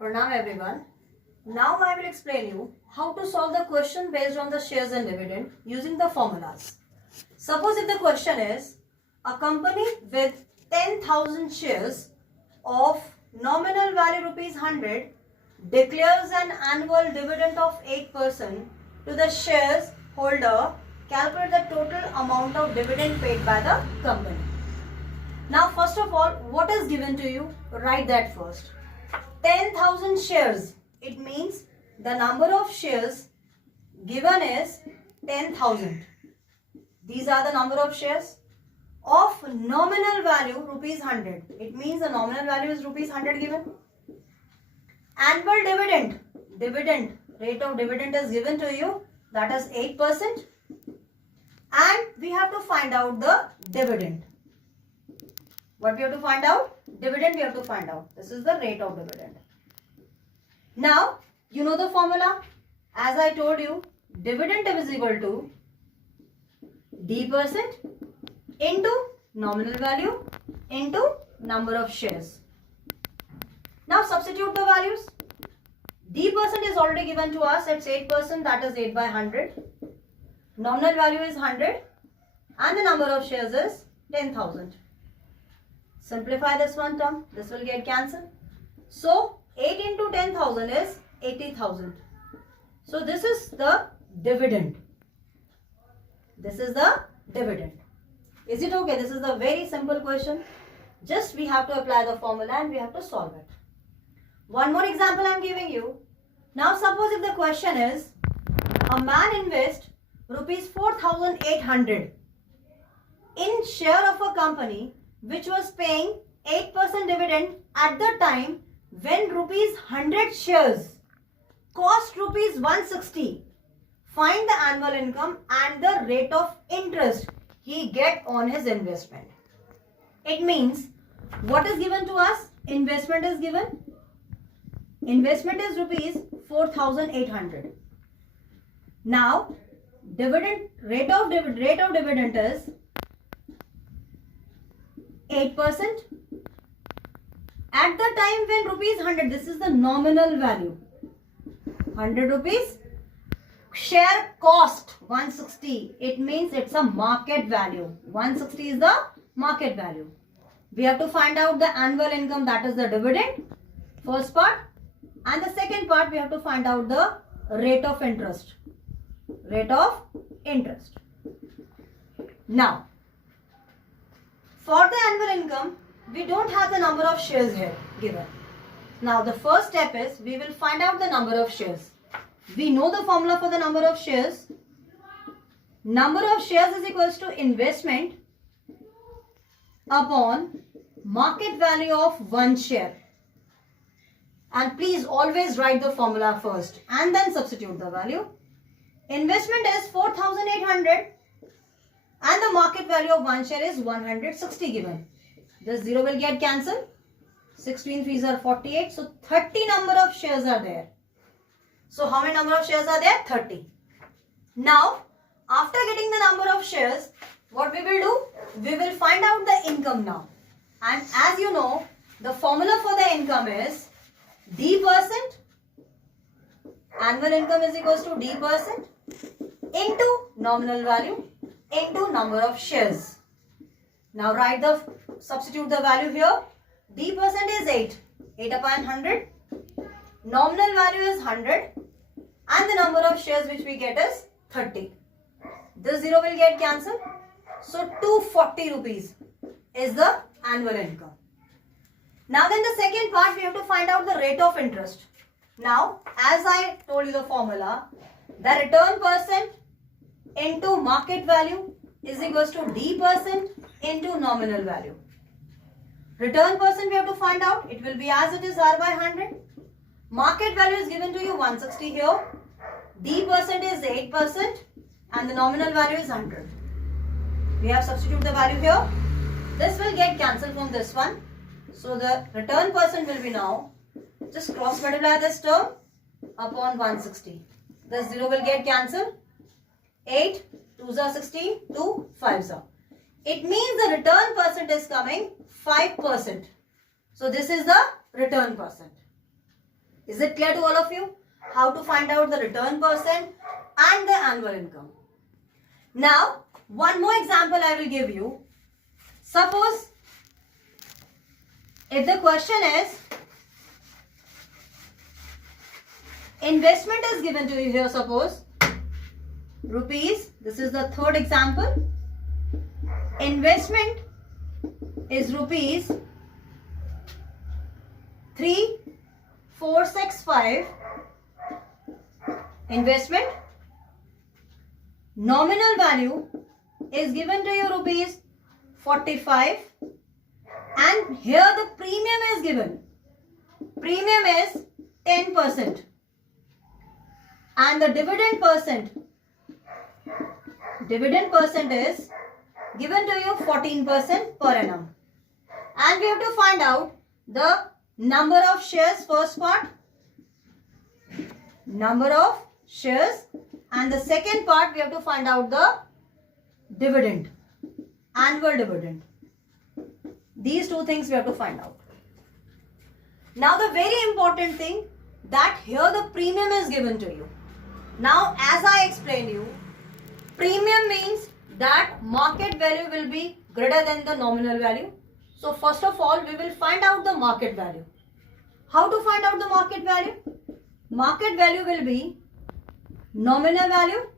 Pranam everyone. Now I will explain you how to solve the question based on the shares and dividend using the formulas. Suppose if the question is a company with 10,000 shares of nominal value rupees 100 declares an annual dividend of 8% to the shares holder, calculate the total amount of dividend paid by the company. Now first of all, what is given to you? Write that first. 10,000 shares. It means the number of shares given is 10,000. These are the number of shares of nominal value rupees 100. It means the nominal value is rupees 100 given. Annual dividend, rate of dividend is given to you, that is 8%. And we have to find out the dividend. What we have to find out? Dividend we have to find out. This is the rate of dividend. Now, you know the formula. As I told you, dividend is equal to D% into nominal value into number of shares. Now, substitute the values. D% is already given to us. It's 8%. That is 8 by 100. Nominal value is 100. And the number of shares is 10,000. Simplify this one term. This will get cancelled. So, 8 into 10,000 is 80,000. So, this is the dividend. This is the dividend. Is it okay? This is a very simple question. Just we have to apply the formula and we have to solve it. One more example I am giving you. Now, suppose if the question is, a man invests rupees 4,800 in share of a company which was paying 8% dividend at the time when rupees 100 shares cost rupees 160. Find the annual income and the rate of interest he get on his investment. It means what is given to us? Investment is given. Investment is rupees 4,800. Now, rate of dividend is 8%. At the time when rupees 100, this is the nominal value, 100 rupees, share cost 160. It means it's a market value. 160 is the market value. We have to find out the annual income, that is the dividend, first part. And the second part, we have to find out the rate of interest. Rate of interest. Now, for the annual income, we don't have the number of shares here given. Now, the first step is we will find out the number of shares. We know the formula for the number of shares. Number of shares is equals to investment upon market value of one share. And please always write the formula first and then substitute the value. Investment is 4,800 and the market value of one share is 160 given. This 0 will get cancelled. 16 3s are 48. So 30 number of shares are there. So how many number of shares are there? 30. Now, after getting the number of shares, what we will do? We will find out the income now. And as you know, the formula for the income is D%. Annual income is equals to D% into nominal value into number of shares. Now substitute the value here. D% is 8. 8 upon 100. Nominal value is 100. And the number of shares which we get is 30. This 0 will get cancelled. So 240 rupees is the annual income. Now then the second part, we have to find out the rate of interest. Now, as I told you the formula, the return percent into market value is equals to D% into nominal value. Return percent we have to find out. It will be as it is R by 100. Market value is given to you 160 here. D% is 8% and the nominal value is 100. We have substituted the value here. This will get cancelled from this one. So the return percent will be now, just cross multiply this term upon 160. This 0 will get cancelled. 8, 2s are 16, 2, 5s are. It means the return percent is coming 5%. So this is the return percent. Is it clear to all of you? How to find out the return percent and the annual income. Now, one more example I will give you. Suppose if the question is investment is given to you here, suppose rupees, this is the third example. Investment is rupees 3465. Investment. Nominal value is given to you rupees 45. And here the premium is given. Premium is 10%. And the dividend percent is given to you 14% per annum. And we have to find out the number of shares, first part. Number of shares. And the second part, we have to find out the dividend. Annual dividend. These two things we have to find out. Now the very important thing, that here the premium is given to you. Now as I explained you, premium means that market value will be greater than the nominal value. So first of all, we will find out the market value. How to find out the market value? Market value will be nominal value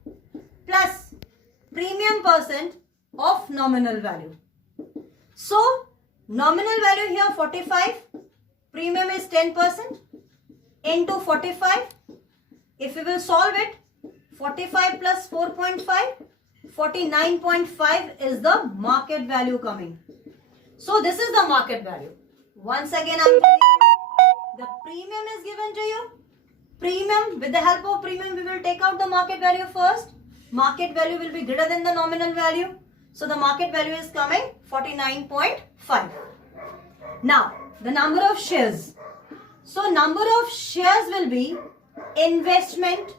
plus premium percent of nominal value. So nominal value here 45, premium is 10% into 45. If we will solve it, 45 plus 4.5, 49.5 is the market value coming. So this is the market value. Once again I am telling you, the premium is given to you. Premium, with the help of premium, we will take out the market value first. Market value will be greater than the nominal value. So the market value is coming 49.5. Now, the number of shares. So number of shares will be investment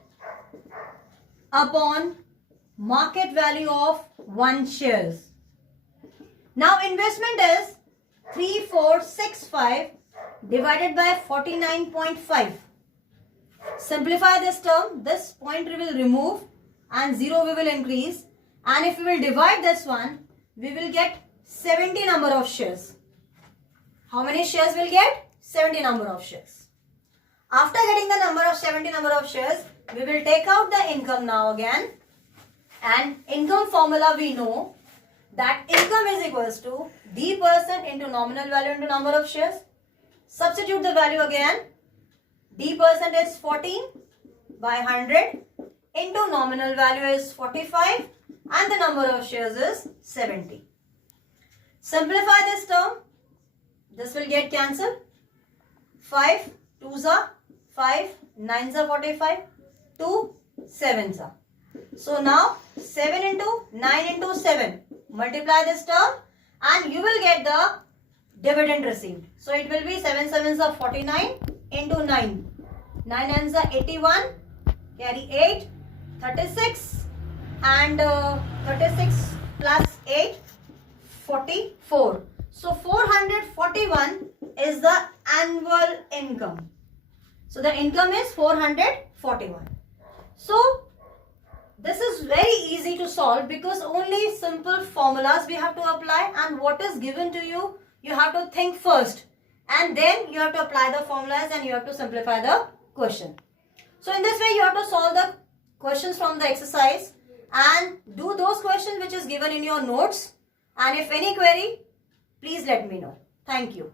upon market value of 1 shares. Now investment is 3465 divided by 49.5. Simplify this term. This point we will remove and 0 we will increase. And if we will divide this one, we will get 70 number of shares. How many shares will get? 70 number of shares. After getting the 70 number of shares, we will take out the income now again. And income formula we know that income is equals to D percent into nominal value into number of shares. Substitute the value again. D percent is 14 by 100 into nominal value is 45 and the number of shares is 70. Simplify this term. This will get cancelled. 5 2s are 5, 9s are 45, 2 7s are. So now 7 into 9 into 7. Multiply this term and you will get the dividend received. So it will be 7 7s are 49 into 9. 9 9s are 81. Carry 8. 36. And 36 plus 8. 44. So 441 is the annual income. So the income is 441. So this is very easy to solve because only simple formulas we have to apply, and what is given to you, you have to think first and then you have to apply the formulas and you have to simplify the question. So in this way you have to solve the questions from the exercise and do those questions which is given in your notes, and if any query, please let me know. Thank you.